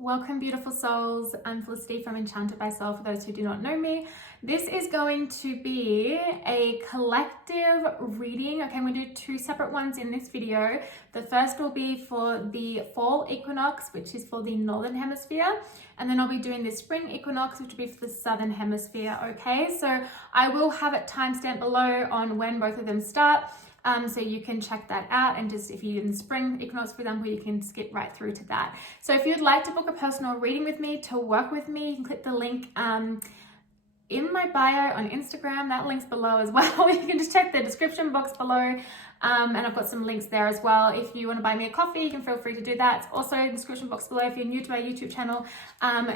Welcome, beautiful souls. I'm Felicity from Enchanted by Soul, for those who do not know me. This is going to be a collective reading. Okay, I'm going to do two separate ones in this video. The first will be for the fall equinox, which is for the northern hemisphere. And then I'll be doing the spring equinox, which will be for the southern hemisphere. Okay, so I will have it timestamped below on when both of them start. So you can check that out, and just if you're in the spring equinox, for example, you can skip right through to that. So if you'd like to book a personal reading with me, to work with me, you can click the link in my bio on Instagram. That link's below as well. You can just check the description box below, and I've got some links there as well. If you want to buy me a coffee, you can feel free to do that. It's also in the description box below. If you're new to my YouTube channel,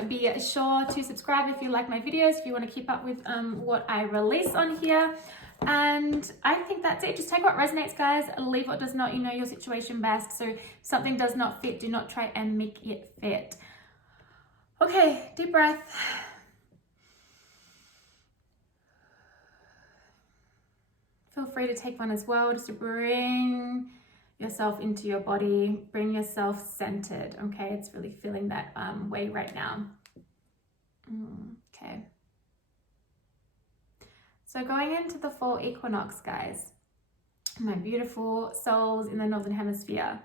be sure to subscribe if you like my videos, if you want to keep up with what I release on here. And I think that's it. Just take what resonates, guys. Leave what does not. You know your situation best. So if something does not fit, do not try and make it fit. Okay, deep breath. Feel free to take one as well, just to bring yourself into your body, bring yourself centered. Okay, it's really feeling that way right now. Okay. So going into the fall equinox, guys, my beautiful souls in the northern hemisphere,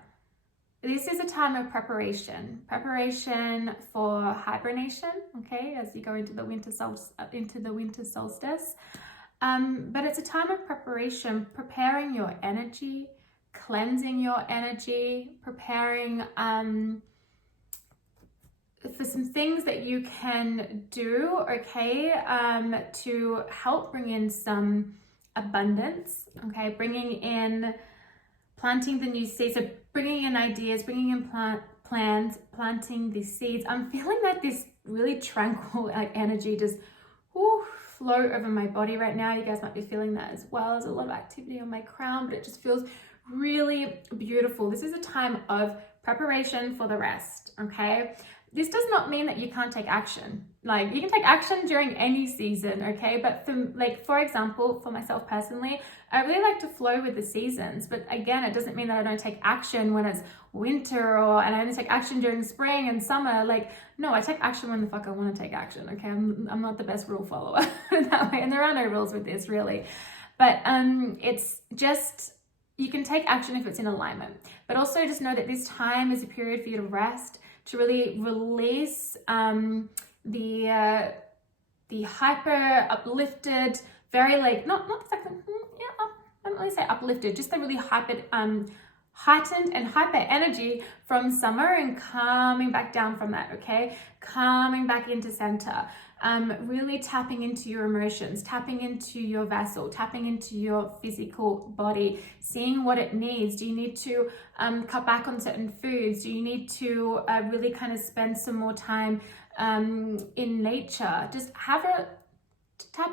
this is a time of preparation for hibernation. Okay, as you go into the winter solstice, but it's a time of preparation, preparing your energy, cleansing your energy, preparing for some things that you can do, okay, to help bring in some abundance, okay, planting the new seeds, so bringing in ideas, bringing in plans, planting these seeds. I'm feeling that this really tranquil energy just flow over my body right now. You guys might be feeling that as well. There's a lot of activity on my crown, but it just feels really beautiful. This is a time of preparation for the rest, okay? This does not mean that you can't take action. Like, you can take action during any season, okay? But for example, for myself personally, I really like to flow with the seasons. But again, it doesn't mean that I don't take action when it's winter, and I only take action during spring and summer. Like, no, I take action when the fuck I want to take action, okay? I'm not the best rule follower that way. And there are no rules with this, really. But it's just, you can take action if it's in alignment. But also just know that this time is a period for you to rest, to really release the hyper uplifted, very not exactly, I don't really say uplifted, just the really heightened and hyper energy from summer, and coming back down from that, okay? Coming back into center. Really tapping into your emotions, tapping into your vessel, tapping into your physical body, seeing what it needs. Do you need to cut back on certain foods? Do you need to really kind of spend some more time in nature? Just tap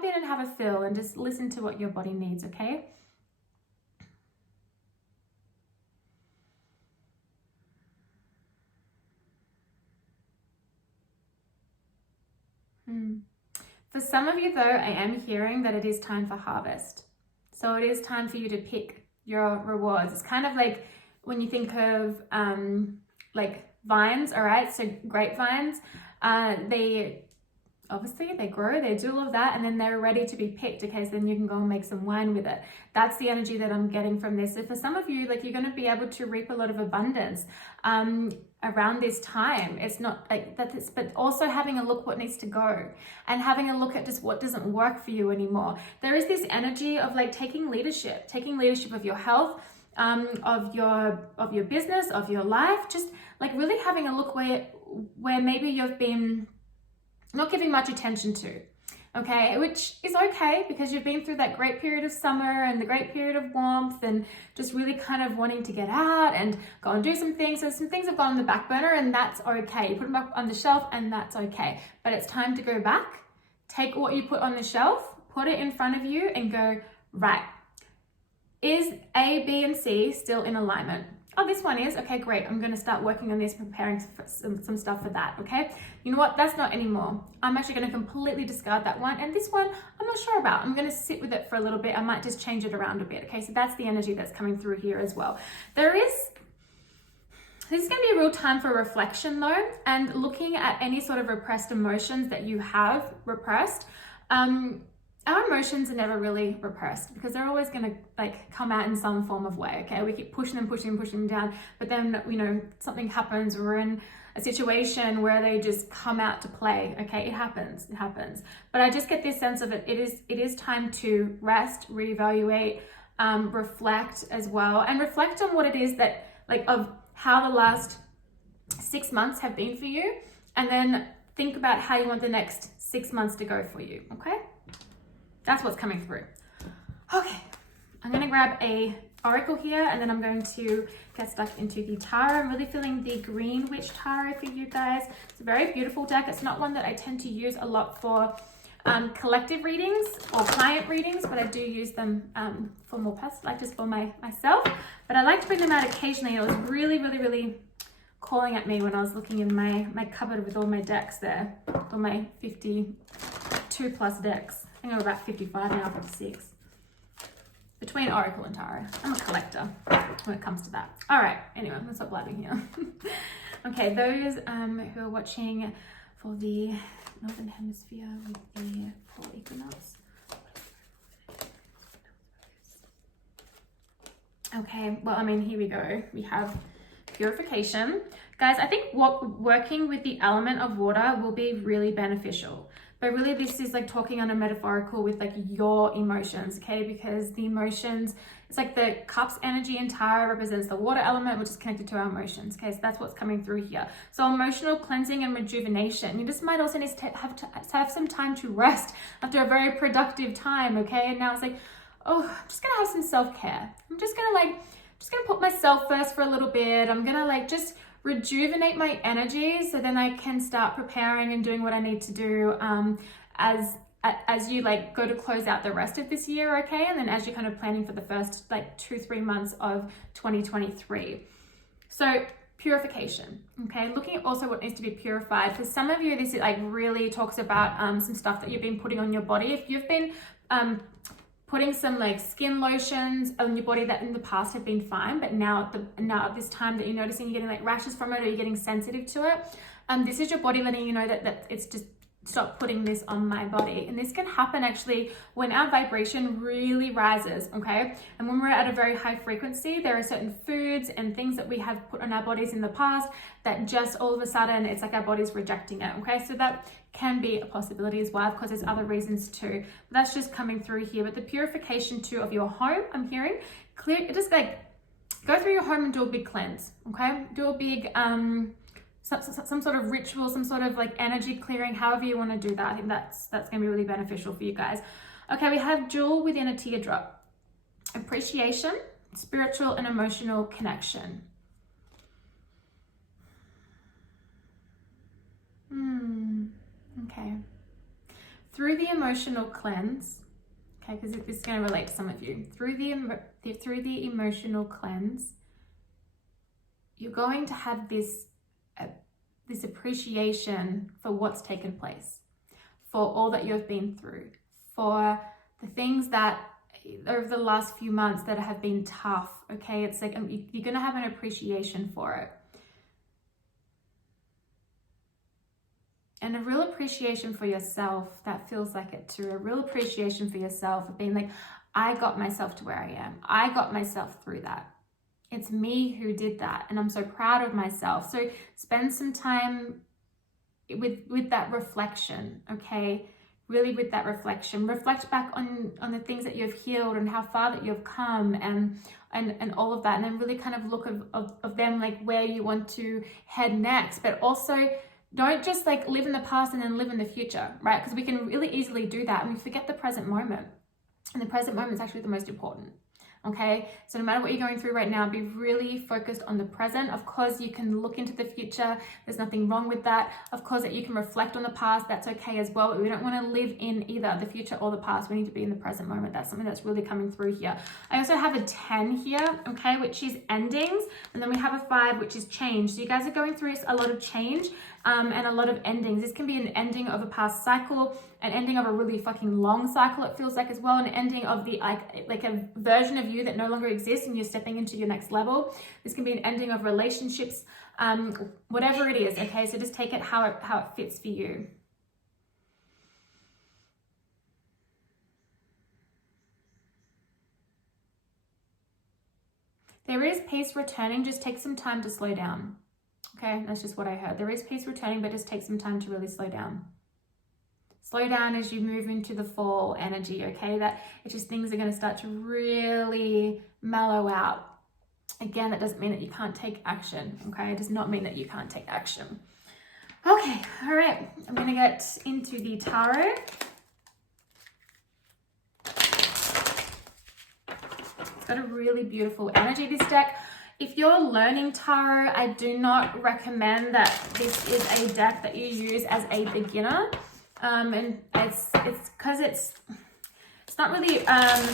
in and have a feel, and just listen to what your body needs, okay? For some of you, though, I am hearing that it is time for harvest. So it is time for you to pick your rewards. It's kind of like when you think of like vines, all right? So grapevines, they grow, they do all of that, and then they're ready to be picked, okay? So then you can go and make some wine with it. That's the energy that I'm getting from this. So for some of you, like, you're going to be able to reap a lot of abundance around this time. It's not like that, but also having a look what needs to go, and having a look at just what doesn't work for you anymore. There is this energy of like taking leadership of your health, of your business, of your life, just like really having a look where maybe you've been not giving much attention to, okay, which is okay, because you've been through that great period of summer and the great period of warmth, and just really kind of wanting to get out and go and do some things. So some things have gone on the back burner, and that's okay. You put them back on the shelf, and that's okay. But it's time to go back, take what you put on the shelf, put it in front of you, and go, right, is A, B, and C still in alignment? Oh, this one is, okay, great. I'm going to start working on this, preparing some stuff for that, okay? You know what? That's not anymore. I'm actually going to completely discard that one. And this one, I'm not sure about. I'm going to sit with it for a little bit. I might just change it around a bit, okay? So that's the energy that's coming through here as well. There is This is going to be a real time for reflection though, and looking at any sort of repressed emotions that you have repressed. Our emotions are never really repressed because they're always going to like come out in some form of way. Okay, we keep pushing them down, but then, you know, something happens. We're in a situation where they just come out to play. Okay, it happens. But I just get this sense of it. It is time to rest, reevaluate, reflect as well, and reflect on what it is that, like, of how the last 6 months have been for you, and then think about how you want the next 6 months to go for you. Okay, that's what's coming through. Okay, I'm gonna grab a oracle here, and then I'm going to get stuck into the tarot. I'm really feeling the Green Witch Tarot for you guys. It's a very beautiful deck. It's not one that I tend to use a lot for collective readings or client readings, but I do use them for more personal, like just for myself. But I like to bring them out occasionally. It was really calling at me when I was looking in my cupboard with all my decks there, all my 52 plus decks. I think I'm about 55 now, 56. Between Oracle and Tarot. I'm a collector when it comes to that. All right, anyway, I'm gonna stop blabbing here. Okay, those who are watching for the Northern Hemisphere with the full equinox. Okay, well, I mean, here we go. We have purification. Guys, I think working with the element of water will be really beneficial. But really, this is like talking on a metaphorical with like your emotions, okay? Because the emotions, it's like the cups energy in tarot represents the water element, which is connected to our emotions, okay? So that's what's coming through here. So emotional cleansing and rejuvenation. You just might also need to have some time to rest after a very productive time, okay? And now it's like, oh, I'm just gonna have some self-care. I'm just gonna put myself first for a little bit. I'm gonna like just rejuvenate my energy so then I can start preparing and doing what I need to do as you like go to close out the rest of this year, okay? And then as you're kind of planning for the first like 2-3 months of 2023. So purification, okay? Looking at also what needs to be purified. For some of you, this like really talks about some stuff that you've been putting on your body. If you've been putting some like skin lotions on your body that in the past have been fine, but now at this time that you're noticing you're getting like rashes from it or you're getting sensitive to it, this is your body letting you know that it's just stop putting this on my body. And this can happen actually when our vibration really rises, okay? And when we're at a very high frequency, there are certain foods and things that we have put on our bodies in the past that just all of a sudden, it's like our body's rejecting it, okay? So that can be a possibility as well, because there's other reasons too. But that's just coming through here. But the purification too of your home, I'm hearing, clear, just like go through your home and do a big cleanse, okay? Do a big, some sort of ritual, some sort of like energy clearing, however you want to do that. I think that's going to be really beneficial for you guys. Okay, we have jewel within a teardrop. Appreciation, spiritual and emotional connection. Okay. Through the emotional cleanse, okay, because this is going to relate to some of you. Through the emotional cleanse, you're going to have this appreciation for what's taken place, for all that you've been through, for the things that over the last few months that have been tough, okay? It's like you're going to have an appreciation for it. And a real appreciation for yourself, that feels like it too. A real appreciation for yourself of being like, I got myself to where I am. I got myself through that. It's me who did that, and I'm so proud of myself. So spend some time with that reflection, okay? Really with that reflection. Reflect back on the things that you've healed and how far that you've come and all of that. And then really kind of look of them, like where you want to head next. But also don't just like live in the past and then live in the future, right? Because we can really easily do that and we forget the present moment. And the present moment is actually the most important. Okay, so no matter what you're going through right now, be really focused on the present. Of course, you can look into the future. There's nothing wrong with that. Of course, that you can reflect on the past. That's okay as well. But we don't want to live in either the future or the past. We need to be in the present moment. That's something that's really coming through here. I also have a 10 here, okay, which is endings. And then we have a 5, which is change. So you guys are going through a lot of change and a lot of endings. This can be an ending of a past cycle, an ending of a really fucking long cycle, it feels like as well, an ending of the like a version of you that no longer exists and you're stepping into your next level. This can be an ending of relationships, whatever it is, okay? So just take it how it fits for you. There is peace returning, just take some time to slow down. Okay, that's just what I heard. There is peace returning, but just take some time to really slow down. Slow down as you move into the fall energy, okay? That it's just things are going to start to really mellow out. Again, that doesn't mean that you can't take action, okay? It does not mean that you can't take action. Okay, all right. I'm going to get into the tarot. It's got a really beautiful energy, this deck. If you're learning tarot, I do not recommend that this is a deck that you use as a beginner. And it's because it's not really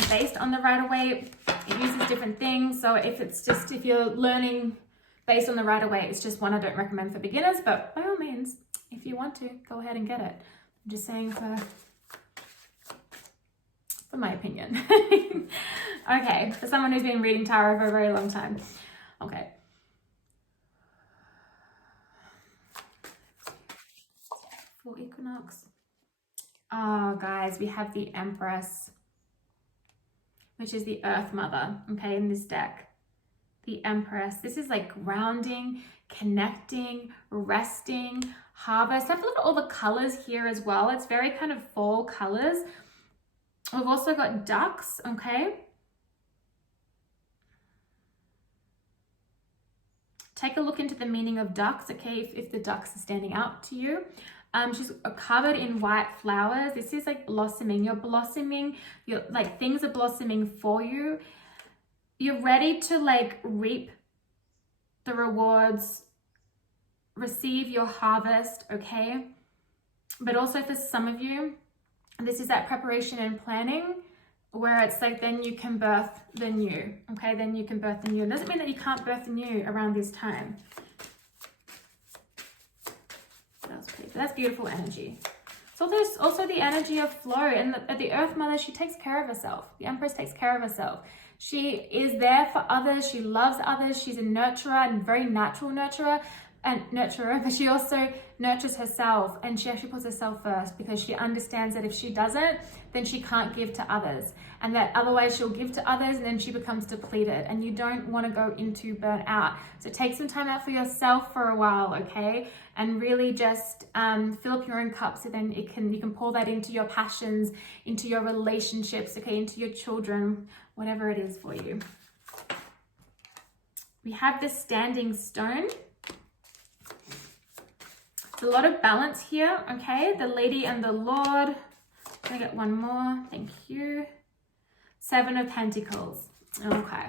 based on the Rider-Waite. It uses different things. So if you're learning based on the Rider-Waite, it's just one I don't recommend for beginners. But by all means, if you want to, go ahead and get it. I'm just saying for my opinion. Okay, for someone who's been reading tarot for a very long time. Okay. For Equinox. Oh, guys, we have the Empress, which is the Earth Mother, okay, in this deck. The Empress. This is like grounding, connecting, resting, harvest. Have a look at all the colors here as well. It's very kind of fall colors. We've also got ducks, okay. Take a look into the meaning of ducks, okay, if the ducks are standing out to you. She's covered in white flowers. This is like blossoming. You're blossoming. You're like, things are blossoming for you. You're ready to like reap the rewards, receive your harvest, okay? But also for some of you, this is that preparation and planning where it's like then you can birth the new, okay? Then you can birth the new. It doesn't mean that you can't birth the new around this time. That's beautiful energy. So there's also the energy of flow, and the Earth Mother, she takes care of herself. The Empress takes care of herself. She is there for others. She loves others. She's a nurturer and very natural nurturer, but she also nurtures herself, and she actually puts herself first because she understands that if she doesn't, then she can't give to others, and that otherwise she'll give to others and then she becomes depleted, and you don't want to go into burnout. So take some time out for yourself for a while, okay, and really just fill up your own cup, so then you can pour that into your passions, into your relationships, okay, into your children, whatever it is for you. We have the Standing Stone. A lot of balance here, okay? The Lady and the Lord. Can I get one more? Thank you. Seven of Pentacles. Okay.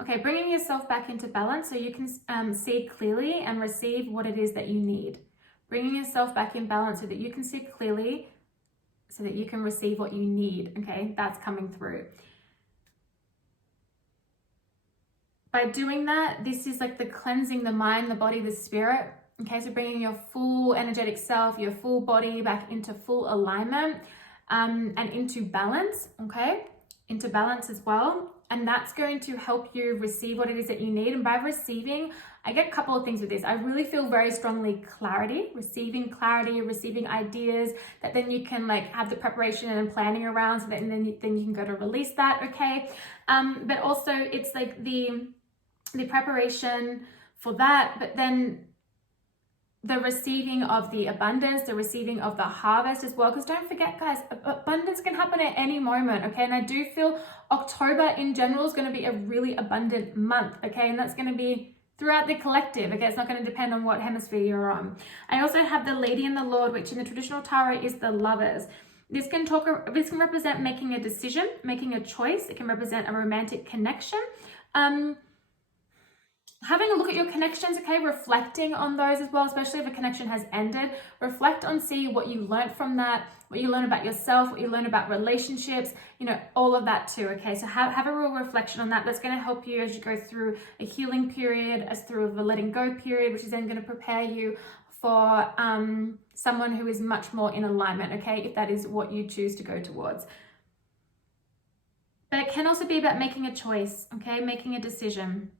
Okay, bringing yourself back into balance so you can see clearly and receive what it is that you need. Bringing yourself back in balance so that you can see clearly, so that you can receive what you need, okay? That's coming through. By doing that, this is like the cleansing the mind, the body, the spirit, okay? So bringing your full energetic self, your full body back into full alignment and into balance, okay? Into balance as well. And that's going to help you receive what it is that you need. And by receiving, I get a couple of things with this. I really feel very strongly clarity, receiving ideas that then you can like have the preparation and planning around, so that then you can go to release that, okay? But also it's like the preparation for that, but then the receiving of the abundance, the receiving of the harvest as well. Because don't forget, guys, abundance can happen at any moment, okay? And I do feel October in general is going to be a really abundant month, okay? And that's going to be throughout the collective, okay? It's not going to depend on what hemisphere you're on. I also have the Lady and the Lord, which in the traditional tarot is the Lovers. This can represent making a decision, making a choice. It can represent a romantic connection. having a look at your connections, okay, reflecting on those as well, especially if a connection has ended. Reflect on, see what you learned from that, what you learn about yourself, what you learn about relationships, you know, all of that too, okay? So have a real reflection on that. That's going to help you as you go through a healing period, as through a letting go period, which is then going to prepare you for someone who is much more in alignment, okay, if that is what you choose to go towards. But it can also be about making a choice, okay, making a decision.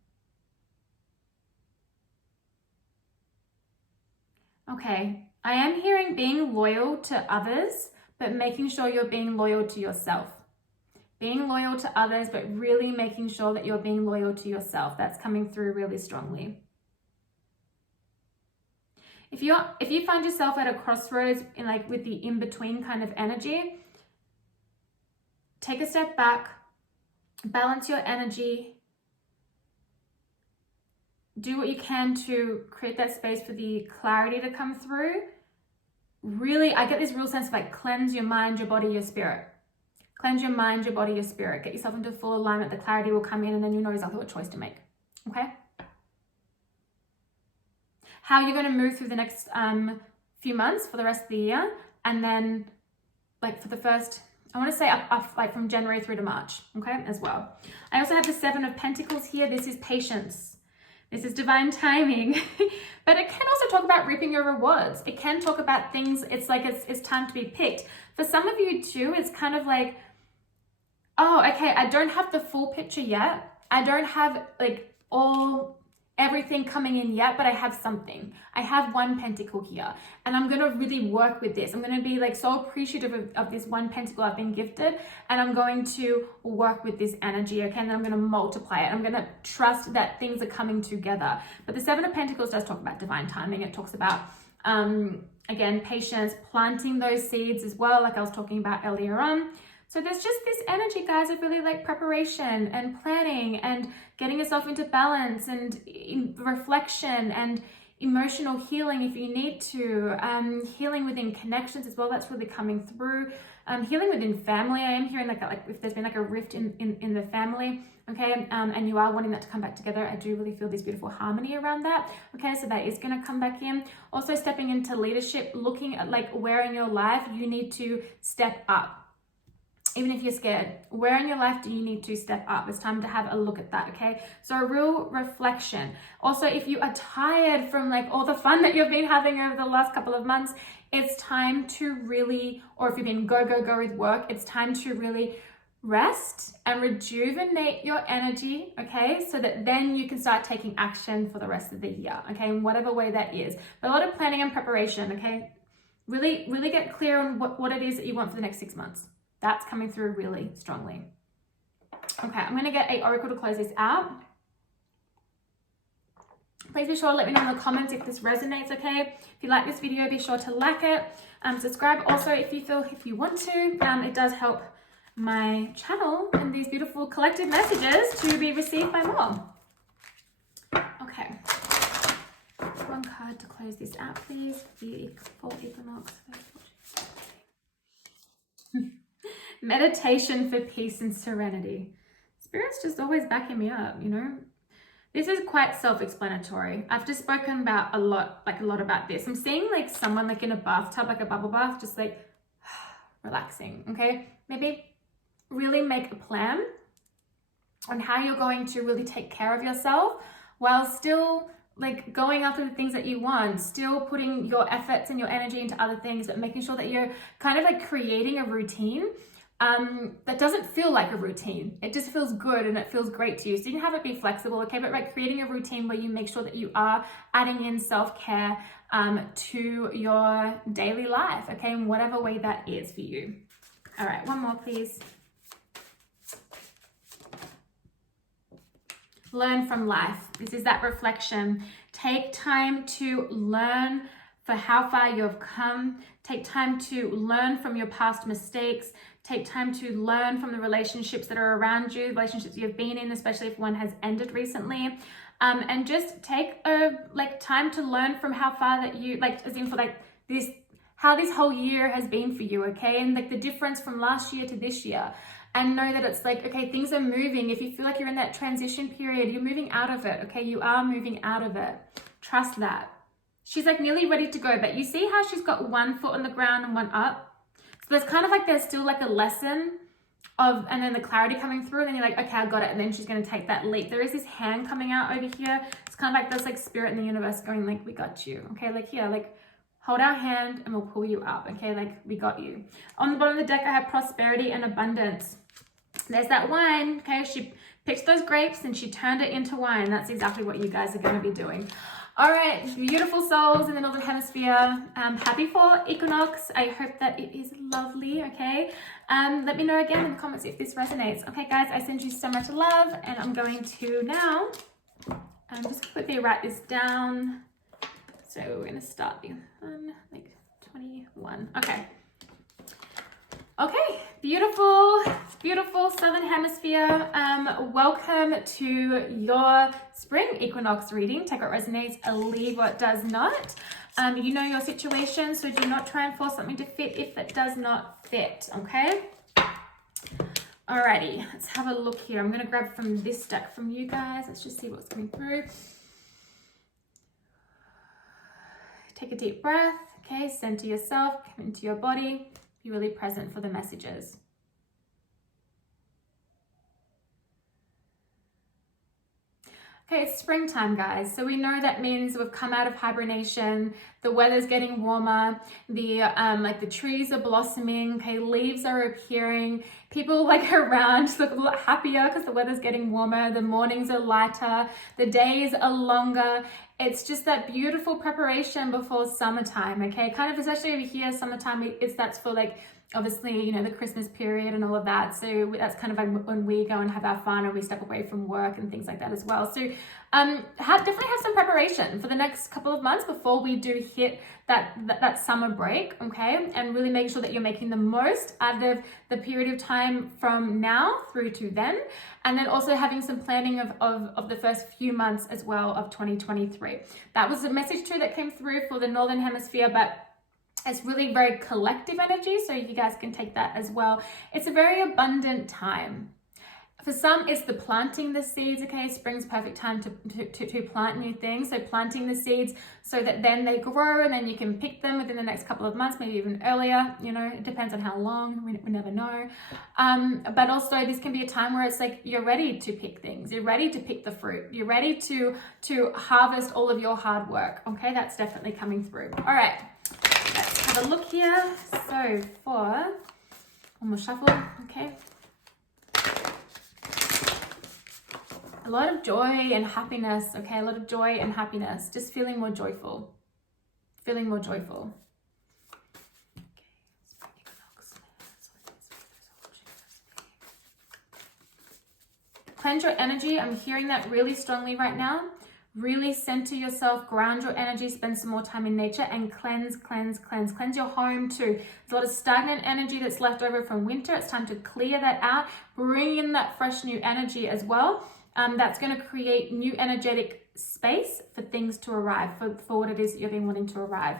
Okay, I am hearing being loyal to others, but making sure you're being loyal to yourself. Being loyal to others, but really making sure that you're being loyal to yourself. That's coming through really strongly. If you find yourself at a crossroads in like with the in-between kind of energy, take a step back, balance your energy, do what you can to create that space for the clarity to come through. Really, I get this real sense of like cleanse your mind, your body, your spirit. Cleanse your mind, your body, your spirit. Get yourself into full alignment. The clarity will come in and then you know exactly what choice to make. Okay? How you're going to move through the next few months for the rest of the year. And then like for the first, I want to say up like from January through to March. Okay? As well. I also have the 7 of Pentacles here. This is patience. This is divine timing, but it can also talk about reaping your rewards. It can talk about things, it's like it's time to be picked. For some of you too, it's kind of like, oh, okay, I don't have the full picture yet. I don't have like everything coming in yet, but I have something. I have 1 pentacle here and I'm going to really work with this. I'm going to be like so appreciative of this 1 pentacle I've been gifted, and I'm going to work with this energy, okay? And then I'm going to multiply it. I'm going to trust that things are coming together. But the 7 of Pentacles does talk about divine timing. It talks about, again, patience, planting those seeds as well, like I was talking about earlier on. So there's just this energy, guys, of really like preparation and planning and getting yourself into balance and reflection and emotional healing if you need to. Healing within connections as well, that's really coming through. Healing within family. I am hearing like if there's been like a rift in the family, okay, and you are wanting that to come back together, I do really feel this beautiful harmony around that, okay, so that is going to come back in. Also stepping into leadership, looking at like where in your life you need to step up. Even if you're scared, where in your life do you need to step up? It's time to have a look at that, okay? So a real reflection. Also, if you are tired from like all the fun that you've been having over the last couple of months, it's time to really, or if you've been go with work, it's time to really rest and rejuvenate your energy, okay? So that then you can start taking action for the rest of the year, okay? In whatever way that is. But a lot of planning and preparation, okay? Really get clear on what it is that you want for the next 6 months. That's coming through really strongly. Okay, I'm going to get an oracle to close this out. Please be sure to let me know in the comments if this resonates, okay? If you like this video, be sure to like it. Subscribe also if you want to. It does help my channel and these beautiful collective messages to be received by more. Okay. One card to close this out, please. The full equinox. Meditation for peace and serenity. Spirit's just always backing me up, you know. This is quite self-explanatory. I've just spoken about a lot about this. I'm seeing like someone like in a bathtub, like a bubble bath, just like relaxing, okay? Maybe really make a plan on how you're going to really take care of yourself while still like going after the things that you want, still putting your efforts and your energy into other things, but making sure that you're kind of like creating a routine that doesn't feel like a routine. It just feels good and it feels great to you. So you can have it be flexible, okay? But like creating a routine where you make sure that you are adding in self-care to your daily life, okay? In whatever way that is for you. All right, one more, please. Learn from life. This is that reflection. Take time to learn for how far you've come. Take time to learn from your past mistakes. Take time to learn from the relationships that are around you, relationships you've been in, especially if one has ended recently. And just take time to learn from how far that you, as in for this, how this whole year has been for you, okay? And like the difference from last year to this year. and know that it's like, okay, things are moving. If you feel like you're in that transition period, you're moving out of it, okay? You are moving out of it. Trust that. She's like nearly ready to go, but you see how she's got one foot on the ground and one up? So there's kind of like, there's still like a lesson of, and then the clarity coming through, and then you're like, okay, I got it. And then she's going to take that leap. There is this hand coming out over here. It's kind of like this like spirit in the universe going like, we got you. Okay, like here, like hold our hand and we'll pull you up. Okay, like we got you. On the bottom of the deck, I have prosperity and abundance. There's that wine. Okay, she picked those grapes and she turned it into wine. That's exactly what you guys are going to be doing. All right, beautiful souls in the Northern Hemisphere. Happy fall equinox. I hope that it is lovely, okay? Let me know again in the comments if this resonates. Okay, guys, I send you so much love, and I'm going to now just quickly write this down. So we're going to start on like 21. Okay. Okay, beautiful, beautiful Southern Hemisphere. Welcome to your Spring Equinox reading. Take what resonates, leave what does not. You know your situation, so do not try and force something to fit if it does not fit, okay? Alrighty, let's have a look here. I'm going to grab from this deck from you guys. Let's just see what's coming through. Take a deep breath, okay? Center yourself, come into your body. Be really present for the messages. Okay, it's springtime, guys. So we know that means we've come out of hibernation. The weather's getting warmer. The trees are blossoming. Okay, leaves are appearing. People like around look a lot happier because the weather's getting warmer. The mornings are lighter. The days are longer. It's just that beautiful preparation before summertime. Okay, kind of especially over here, summertime. That's for like, obviously, you know, the Christmas period and all of that. So that's kind of like when we go and have our fun, or we step away from work and things like that as well. So definitely have some preparation for the next couple of months before we do hit that summer break, okay? And really make sure that you're making the most out of the period of time from now through to then. And then also having some planning of the first few months as well of 2023. That was a message too that came through for the Northern Hemisphere, but it's really very collective energy, so you guys can take that as well. It's a very abundant time. For some, it's the planting the seeds, okay? Spring's perfect time to plant new things. So planting the seeds so that then they grow and then you can pick them within the next couple of months, maybe even earlier, you know, it depends on how long, we never know. But also this can be a time where it's like you're ready to pick things. You're ready to pick the fruit. You're ready to harvest all of your hard work, okay? That's definitely coming through. All right, let's have a look here. So for one more shuffle, okay? A lot of joy and happiness, okay? A lot of joy and happiness. Just feeling more joyful. Feeling more joyful. Cleanse your energy. I'm hearing that really strongly right now. Really center yourself, ground your energy, spend some more time in nature, and cleanse, cleanse, cleanse. Cleanse your home too. There's a lot of stagnant energy that's left over from winter. It's time to clear that out. Bring in that fresh new energy as well. That's going to create new energetic space for things to arrive, for what it is that you've been wanting to arrive.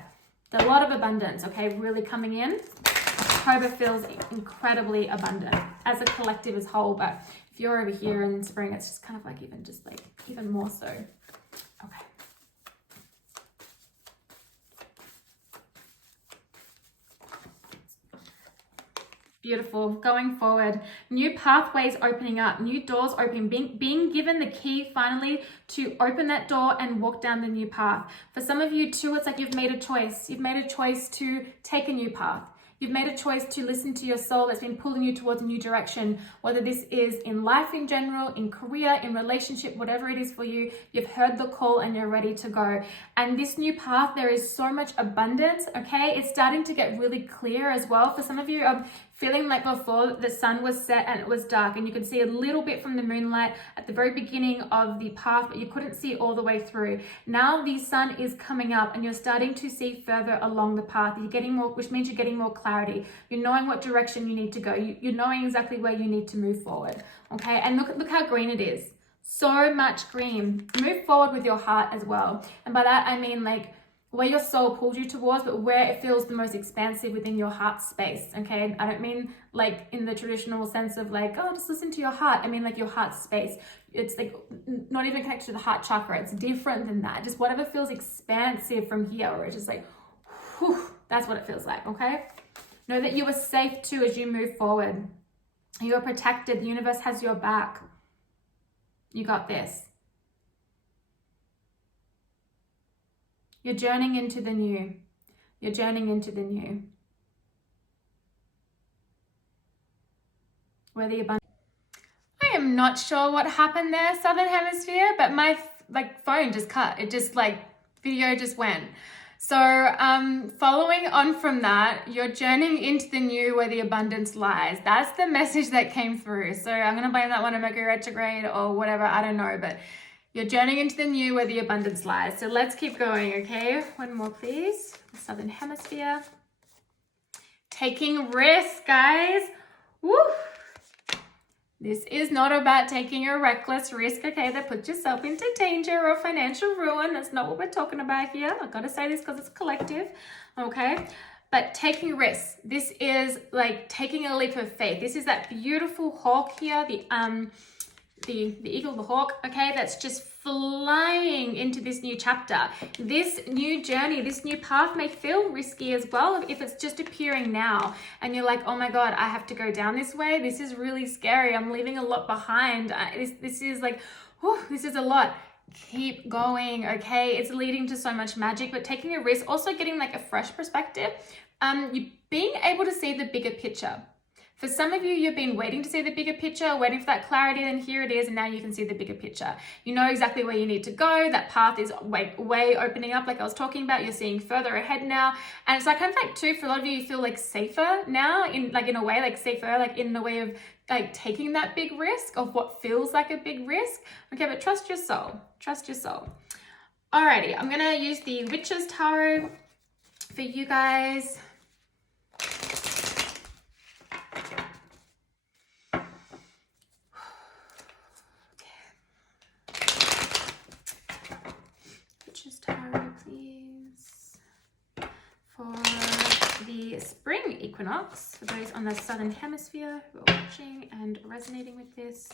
There's a lot of abundance, okay, really coming in. October feels incredibly abundant as a collective as whole, but if you're over here in spring, it's just kind of like even more so. Okay. Beautiful. Going forward, new pathways opening up, new doors opening, being given the key finally to open that door and walk down the new path. For some of you too, it's like you've made a choice. You've made a choice to take a new path. You've made a choice to listen to your soul that's been pulling you towards a new direction, whether this is in life in general, in career, in relationship, whatever it is for you. You've heard the call and you're ready to go. And this new path, there is so much abundance, okay? It's starting to get really clear as well. For some of you, feeling like before the sun was set and it was dark and you could see a little bit from the moonlight at the very beginning of the path, but you couldn't see all the way through. Now the sun is coming up and you're starting to see further along the path. You're getting more, which means you're getting more clarity. You're knowing what direction you need to go. You're knowing exactly where you need to move forward, okay? And look how green it is. So much green. Move forward with your heart as well. And by that, I mean like, where your soul pulls you towards, but where it feels the most expansive within your heart space, okay? I don't mean like in the traditional sense of like, oh, just listen to your heart. I mean like your heart space. It's like not even connected to the heart chakra. It's different than that. Just whatever feels expansive from here, or it's just like, whew, that's what it feels like, okay? Know that you are safe too as you move forward. You are protected. The universe has your back. You got this. You're journeying into the new. You're journeying into the new. Where the abundance. I am not sure what happened there, Southern Hemisphere, but my phone just cut. It just video just went. So following on from that, you're journeying into the new where the abundance lies. That's the message that came through. So I'm going to blame that one on Mercury retrograde or whatever. I don't know, but you're journeying into the new where the abundance lies. So let's keep going, okay? One more, please. Southern Hemisphere. Taking risks, guys. Woo! This is not about taking a reckless risk, okay, that puts yourself into danger or financial ruin. That's not what we're talking about here. I've got to say this because it's collective, okay? But taking risks, this is like taking a leap of faith. This is that beautiful hawk here, the eagle, the hawk, okay, that's just flying into this new chapter. This new journey, this new path may feel risky as well if it's just appearing now and you're like, oh my God, I have to go down this way. This is really scary. I'm leaving a lot behind. This is like, whew, this is a lot. Keep going, okay? It's leading to so much magic, but taking a risk, also getting like a fresh perspective, you being able to see the bigger picture. For some of you, you've been waiting to see the bigger picture, waiting for that clarity, and here it is, and now you can see the bigger picture. You know exactly where you need to go. That path is way opening up, like I was talking about. You're seeing further ahead now. And it's like kind of like too, for a lot of you, you feel like safer now, in a way, like safer, like in the way of like taking that big risk of what feels like a big risk. Okay, but trust your soul. Trust your soul. Alrighty, I'm gonna use the Witch's Tarot for you guys. The Spring Equinox, for those on the Southern Hemisphere who are watching and resonating with this.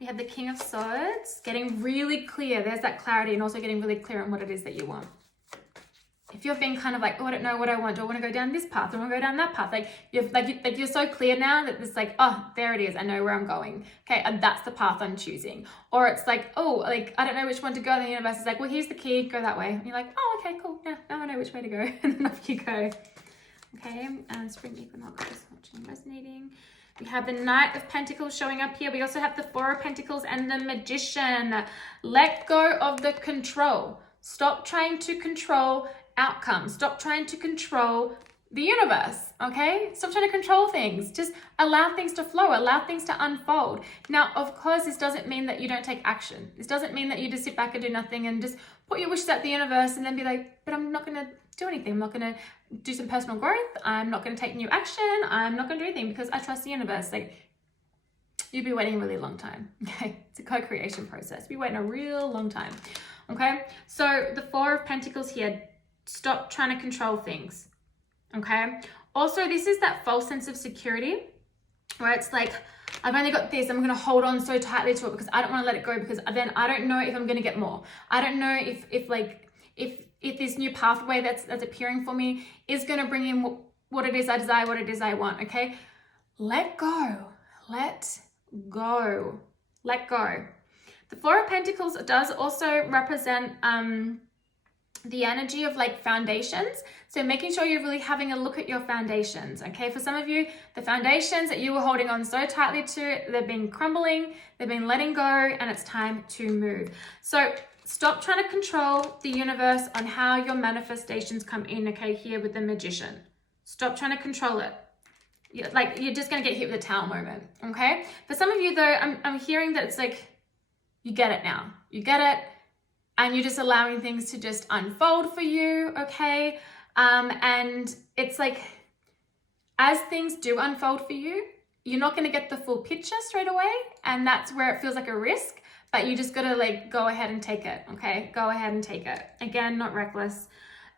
We have the King of Swords, getting really clear. There's that clarity, and also getting really clear on what it is that you want. If you've been kind of like, oh, I don't know what I want. Do I want to go down this path? Do I want to go down that path? You're so clear now that it's like, oh, there it is. I know where I'm going. Okay, and that's the path I'm choosing. Or it's like, oh, like I don't know which one to go. And the universe is like, well, here's the key. Go that way. And you're like, oh, okay, cool. Now I know which way to go. And then off you go. Okay, Spring Equinox, just watching, resonating. We have the Knight of Pentacles showing up here. We also have the Four of Pentacles and the Magician. Let go of the control. Stop trying to control outcomes. Stop trying to control the universe, okay? Stop trying to control things. Just allow things to flow, allow things to unfold. Now, of course, this doesn't mean that you don't take action. This doesn't mean that you just sit back and do nothing and just put your wishes at the universe and then be like, but I'm not going to do anything. I'm not going to do some personal growth. I'm not going to take new action. I'm not going to do anything because I trust the universe. Like, you'd be waiting a really long time, okay? It's a co-creation process. You'd be waiting a real long time, okay? So the Four of Pentacles here, stop trying to control things, okay? Also, this is that false sense of security where it's like, I've only got this, I'm going to hold on so tightly to it because I don't want to let it go, because then I don't know if I'm going to get more. I don't know if this new pathway that's appearing for me is going to bring in what it is I desire, what it is I want, okay? Let go. Let go. Let go. The Four of Pentacles does also represent the energy of like foundations. So making sure you're really having a look at your foundations, okay? For some of you, the foundations that you were holding on so tightly to, they've been crumbling, they've been letting go, and it's time to move. So stop trying to control the universe on how your manifestations come in, okay, here with the Magician. Stop trying to control it. You're just going to get hit with a towel moment, okay? For some of you though, I'm hearing that it's like, you get it now. You get it. And you're just allowing things to just unfold for you, okay? And it's like, as things do unfold for you, you're not going to get the full picture straight away. And that's where it feels like a risk, but you just got to like go ahead and take it. Okay. Go ahead and take it. Again, not reckless.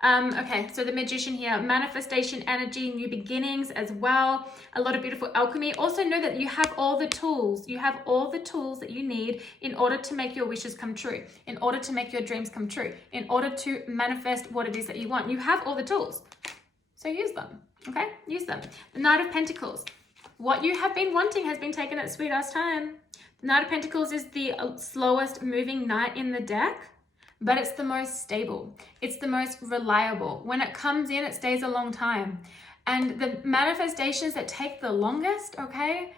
Okay, so the Magician here, manifestation energy, new beginnings as well, a lot of beautiful alchemy. Also know that you have all the tools. You have all the tools that you need in order to make your wishes come true, in order to make your dreams come true, in order to manifest what it is that you want. You have all the tools. So use them, okay? Use them. The Knight of Pentacles. What you have been wanting has been taken at sweet ass time. The Knight of Pentacles is the slowest moving knight in the deck, but it's the most stable. It's the most reliable. When it comes in, it stays a long time. And the manifestations that take the longest, okay,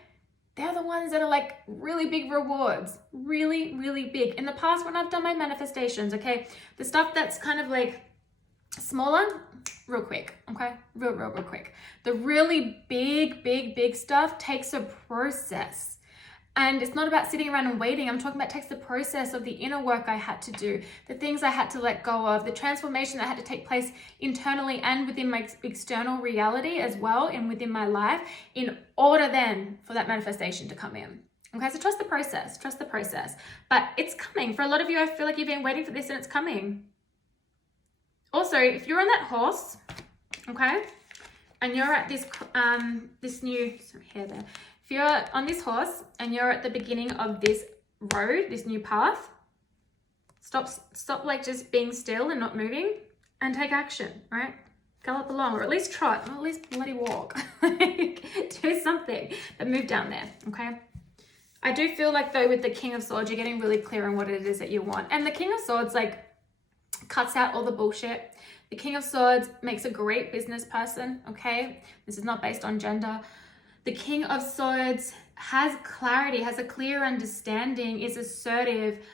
they're the ones that are like really big rewards, really, really big. In the past, when I've done my manifestations, okay, the stuff that's kind of like smaller, real quick, okay, real quick. The really big stuff takes a process. And it's not about sitting around and waiting. I'm talking about takes the process of the inner work I had to do, the things I had to let go of, the transformation that had to take place internally and within my external reality as well, and within my life, in order then for that manifestation to come in. Okay, so trust the process, but it's coming. For a lot of you, I feel like you've been waiting for this and it's coming. Also, if you're on that horse, okay, and you're at this, this new, sorry, hair there. If you're on this horse and you're at the beginning of this road, this new path, stop like just being still and not moving and take action, right? Gallop along, or at least trot, or at least bloody walk. Do something, but move down there, okay? I do feel like though with the King of Swords, you're getting really clear on what it is that you want. And the King of Swords like cuts out all the bullshit. The King of Swords makes a great business person, okay? This is not based on gender. The King of Swords has clarity, has a clear understanding, is assertive,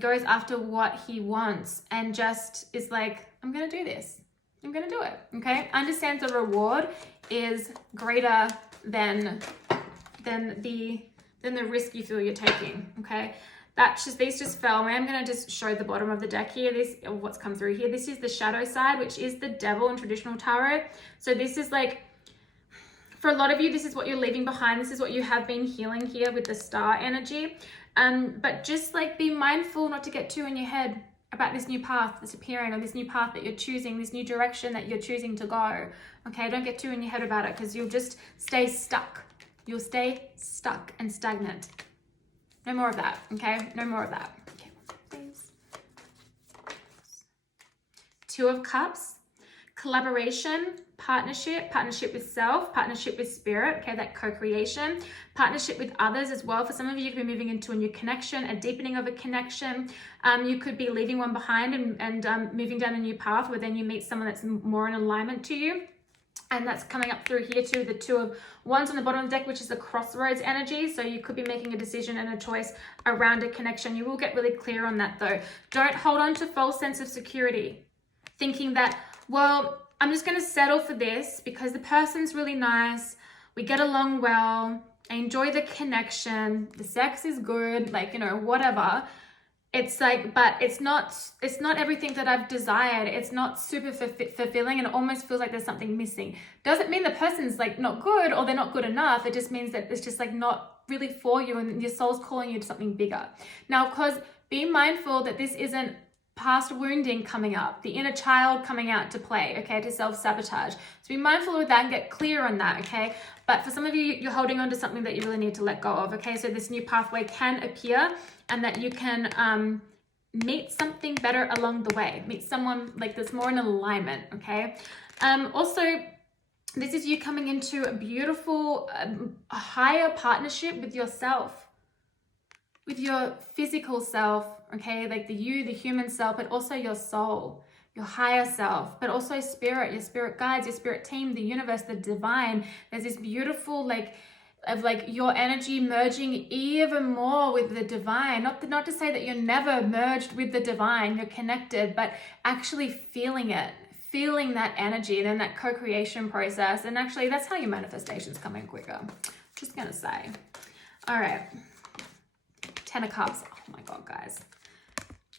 goes after what he wants, and just is like, I'm going to do this. I'm going to do it, okay? Understands the reward is greater than the risk you feel you're taking, okay? These just fell. I'm going to just show the bottom of the deck here, what's come through here. This is the shadow side, which is the devil in traditional tarot. So this is like, for a lot of you, this is what you're leaving behind. This is what you have been healing here with the star energy. But just like be mindful not to get too in your head about this new path that's appearing, or this new path that you're choosing, this new direction that you're choosing to go. Okay, don't get too in your head about it, because you'll just stay stuck. You'll stay stuck and stagnant. No more of that, okay? No more of that. Okay, please. Two of Cups, collaboration, partnership with self, partnership with spirit, okay, that co-creation, partnership with others as well. For some of you, you could be moving into a new connection, a deepening of a connection. You could be leaving one behind and moving down a new path where then you meet someone that's more in alignment to you. And that's coming up through here too, the Two of Wands on the bottom of the deck, which is the crossroads energy. So you could be making a decision and a choice around a connection. You will get really clear on that though. Don't hold on to false sense of security, thinking that, well, I'm just going to settle for this because the person's really nice. We get along well. I enjoy the connection. The sex is good, like, you know, whatever. It's like, but it's not everything that I've desired. It's not super fulfilling, and it almost feels like there's something missing. Doesn't mean the person's like not good or they're not good enough. It just means that it's just like not really for you, and your soul's calling you to something bigger. Now, of course, be mindful that this isn't past wounding coming up, the inner child coming out to play, okay, to self-sabotage. So be mindful of that and get clear on that, okay? But for some of you, you're holding on to something that you really need to let go of, okay? So this new pathway can appear, and that you can meet something better along the way. Meet someone like this more in alignment, okay? Also, this is you coming into a beautiful, a higher partnership with yourself, with your physical self, okay, like the human self, but also your soul, your higher self, but also spirit, your spirit guides, your spirit team, the universe, the divine. There's this beautiful of your energy merging even more with the divine. Not to say that you're never merged with the divine, you're connected, but actually feeling it, feeling that energy, and then that co-creation process. And actually that's how your manifestations come in quicker. Just gonna say. All right. 10 of Cups. Oh my God, guys.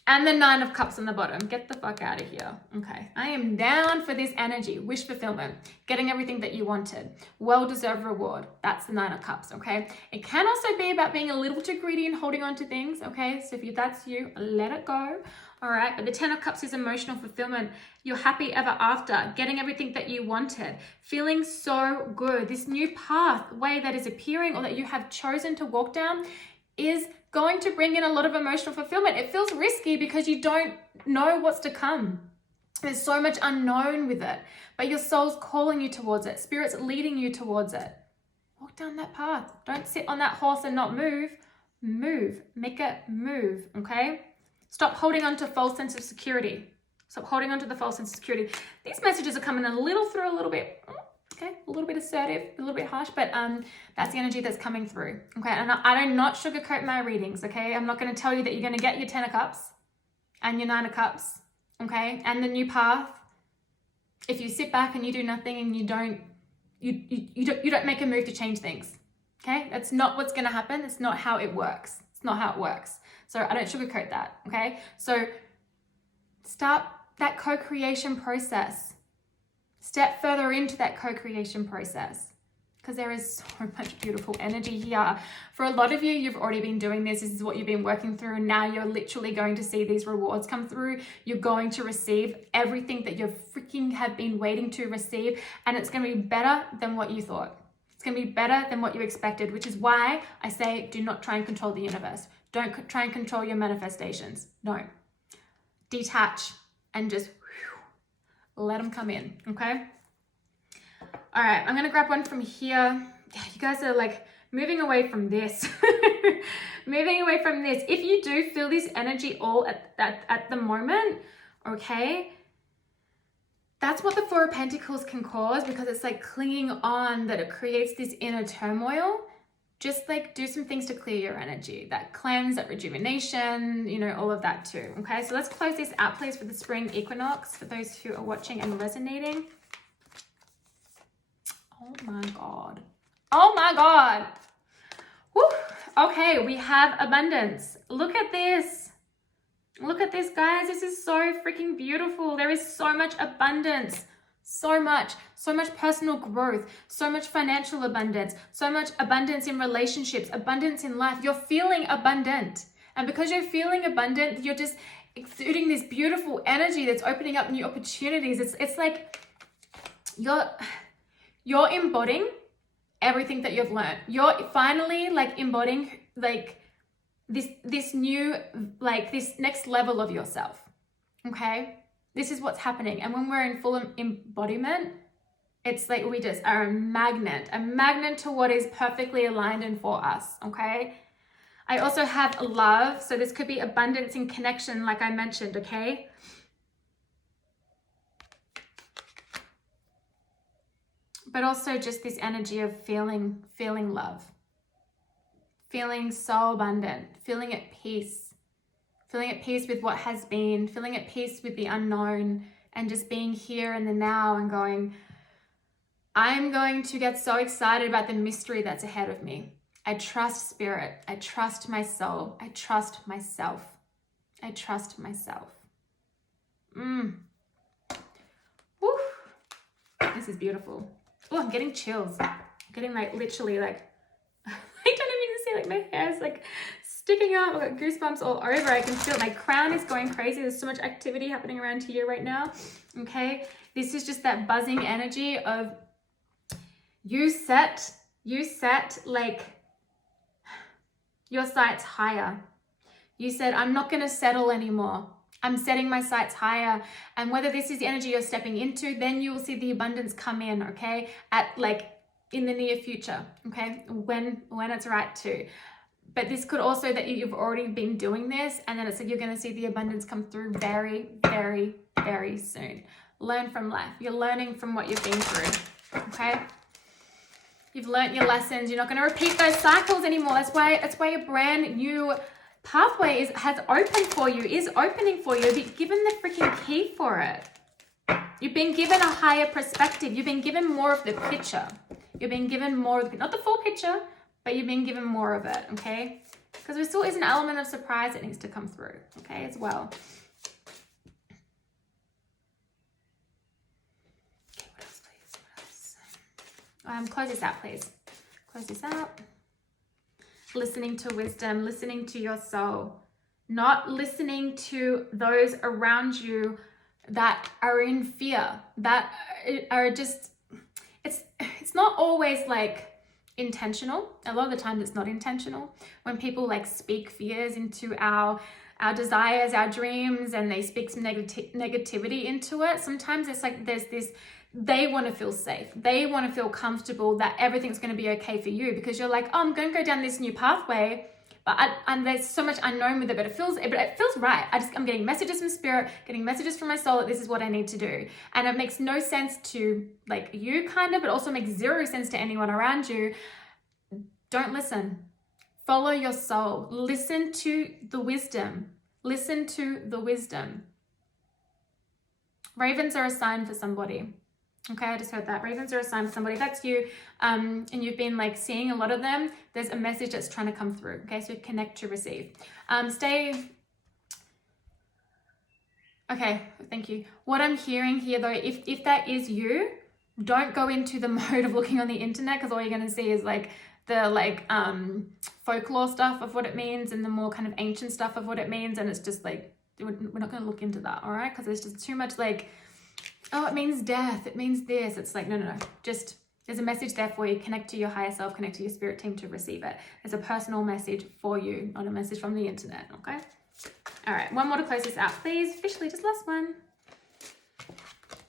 And the 9 of Cups on the bottom. Get the fuck out of here. Okay. I am down for this energy. Wish fulfillment. Getting everything that you wanted. Well-deserved reward. That's the 9 of Cups, okay? It can also be about being a little too greedy and holding on to things, okay? So if that's you, let it go. All right. But the 10 of Cups is emotional fulfillment. You're happy ever after. Getting everything that you wanted. Feeling so good. This new pathway that is appearing or that you have chosen to walk down is going to bring in a lot of emotional fulfillment. It feels risky because you don't know what's to come. There's so much unknown with it, but your soul's calling you towards it. Spirit's leading you towards it. Walk down that path. Don't sit on that horse and not move. Move. Make it move, okay? Stop holding on to false sense of security. Stop holding on to the false sense of security. These messages are coming a little bit, okay, a little bit assertive, a little bit harsh, but that's the energy that's coming through, okay? And I do not sugarcoat my readings, okay? I'm not going to tell you that you're going to get your 10 of Cups and your 9 of Cups, okay? And the new path. If you sit back and you do nothing and you don't make a move to change things, okay? That's not what's going to happen. It's not how it works. It's not how it works. So I don't sugarcoat that, okay? So start that co-creation process. Step further into that co-creation process because there is so much beautiful energy here. For a lot of you, you've already been doing this. This is what you've been working through. And now you're literally going to see these rewards come through. You're going to receive everything that you freaking have been waiting to receive. And it's going to be better than what you thought. It's going to be better than what you expected, which is why I say do not try and control the universe. Don't try and control your manifestations. No. Detach and just let them come in, okay? All right, I'm gonna grab one from here. You guys are like moving away from this. Moving away from this. If you do feel this energy all at the moment, okay, that's what the 4 of Pentacles can cause because it's like clinging on, that it creates this inner turmoil. Just like do some things to clear your energy, that cleanse, that rejuvenation, you know, all of that too. Okay, so let's close this out, please, for the spring equinox, for those who are watching and resonating. Oh my God. Oh my God. Woo. Okay, we have abundance. Look at this. Look at this, guys. This is so freaking beautiful. There is so much abundance. So much personal growth, so much financial abundance, so much abundance in relationships, abundance in life. You're feeling abundant. And because you're feeling abundant, you're just exuding this beautiful energy that's opening up new opportunities. It's like you're embodying everything that you've learned. You're finally like embodying like this new, like this next level of yourself. Okay? This is what's happening. And when we're in full embodiment, it's like we just are a magnet to what is perfectly aligned and for us, okay? I also have love. So this could be abundance in connection, like I mentioned, okay? But also just this energy of feeling love. Feeling so abundant, feeling at peace. Feeling at peace with what has been, feeling at peace with the unknown, and just being here in the now and going, I'm going to get so excited about the mystery that's ahead of me. I trust spirit. I trust my soul. I trust myself. I trust myself. Woo. This is beautiful. Oh, I'm getting chills. I'm getting like literally like, I don't even see like my hair's like sticking up. I've got goosebumps all over. I can feel it. My crown is going crazy. There's so much activity happening around here right now. Okay. This is just that buzzing energy of you set like your sights higher. You said, I'm not going to settle anymore. I'm setting my sights higher. And whether this is the energy you're stepping into, then you will see the abundance come in. Okay. At like in the near future. Okay. When it's right to. But this could also that you've already been doing this, and then it's like you're going to see the abundance come through very, very, very soon. Learn from life. You're learning from what you've been through. Okay? You've learned your lessons. You're not going to repeat those cycles anymore. That's why a brand new pathway is opening for you. You've been given the freaking key for it. You've been given a higher perspective. You've been given more of the picture. You've been given more of not the full picture, but you've been given more of it, okay? Because there still is an element of surprise that needs to come through, okay, as well. Okay, what else, please? What else? Close this out, please. Close this out. Listening to wisdom, listening to your soul, not listening to those around you that are in fear, that are just, it's not always like intentional. A lot of the time it's not intentional. When people like speak fears into our desires, our dreams, and they speak some negativity into it, sometimes it's like there's this, they want to feel safe. They want to feel comfortable that everything's going to be okay for you, because you're like, oh, I'm going to go down this new pathway, but and there's so much unknown with it, but it feels right. I'm getting messages from spirit, getting messages from my soul that this is what I need to do. And it makes no sense to like you kind of, but also makes zero sense to anyone around you. Don't listen. Follow your soul. Listen to the wisdom. Listen to the wisdom. Ravens are a sign for somebody. Okay, I just heard that. Ravens are a sign for somebody. If that's you, and you've been like seeing a lot of them, there's a message that's trying to come through. Okay, so connect to receive. Okay, thank you. What I'm hearing here though, if that is you, don't go into the mode of looking on the internet, because all you're going to see is like the folklore stuff of what it means and the more kind of ancient stuff of what it means, and it's just like, we're not going to look into that, all right? Because there's just too much like, oh, it means death, it means this. It's like, no. Just, there's a message there for you. Connect to your higher self, connect to your spirit team to receive it. There's a personal message for you, not a message from the internet, okay? All right, one more to close this out, please. Officially, just last one.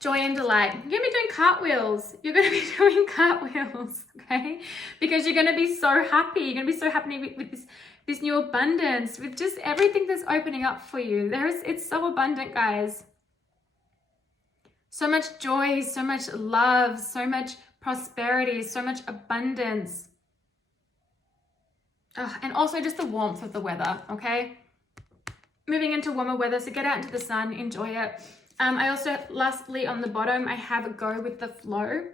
Joy and delight. You're going to be doing cartwheels. You're going to be doing cartwheels, okay? Because you're going to be so happy. You're going to be so happy with this new abundance, with just everything that's opening up for you. It's so abundant, guys. So much joy, so much love, so much prosperity, so much abundance. And also just the warmth of the weather, okay? Moving into warmer weather, so get out into the sun, enjoy it. I also, lastly, on the bottom, I have a go with the flow.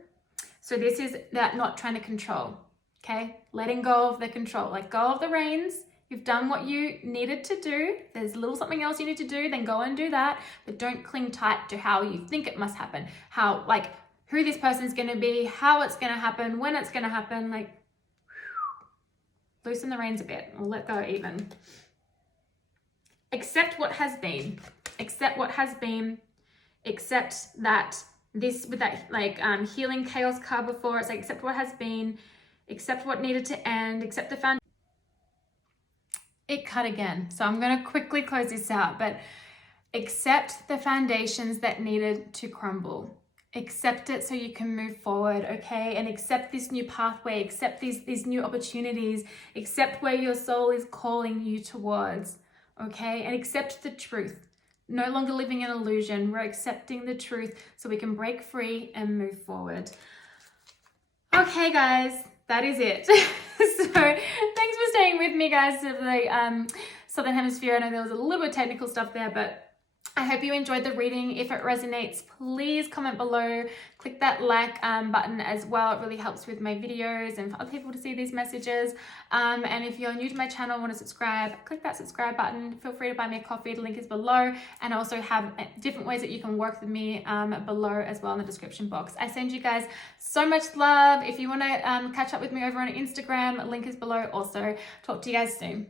So this is that not trying to control, okay? Letting go of the control, let go of the reins. You've done what you needed to do. There's a little something else you need to do, then go and do that. But don't cling tight to how you think it must happen. How, like, who this person's going to be, how it's going to happen, when it's going to happen. Like, loosen the reins a bit, or let go even. Accept what has been. Accept what has been. Accept that this, with that like healing chaos card before, it's like accept what has been, accept what needed to end, accept the foundation. It cut again, so I'm going to quickly close this out, but accept the foundations that needed to crumble. Accept it so you can move forward, okay? And accept this new pathway, accept these new opportunities, accept where your soul is calling you towards, okay? And accept the truth. No longer living in illusion. We're accepting the truth so we can break free and move forward. Okay, guys, that is it. So thanks for staying with me, guys, to the Southern Hemisphere. I know there was a little bit of technical stuff there, but I hope you enjoyed the reading. If it resonates, please comment below. Click that like button as well. It really helps with my videos and for other people to see these messages. And if you're new to my channel and want to subscribe, click that subscribe button. Feel free to buy me a coffee. The link is below. And I also have different ways that you can work with me below as well in the description box. I send you guys so much love. If you want to catch up with me over on Instagram, link is below also. Talk to you guys soon.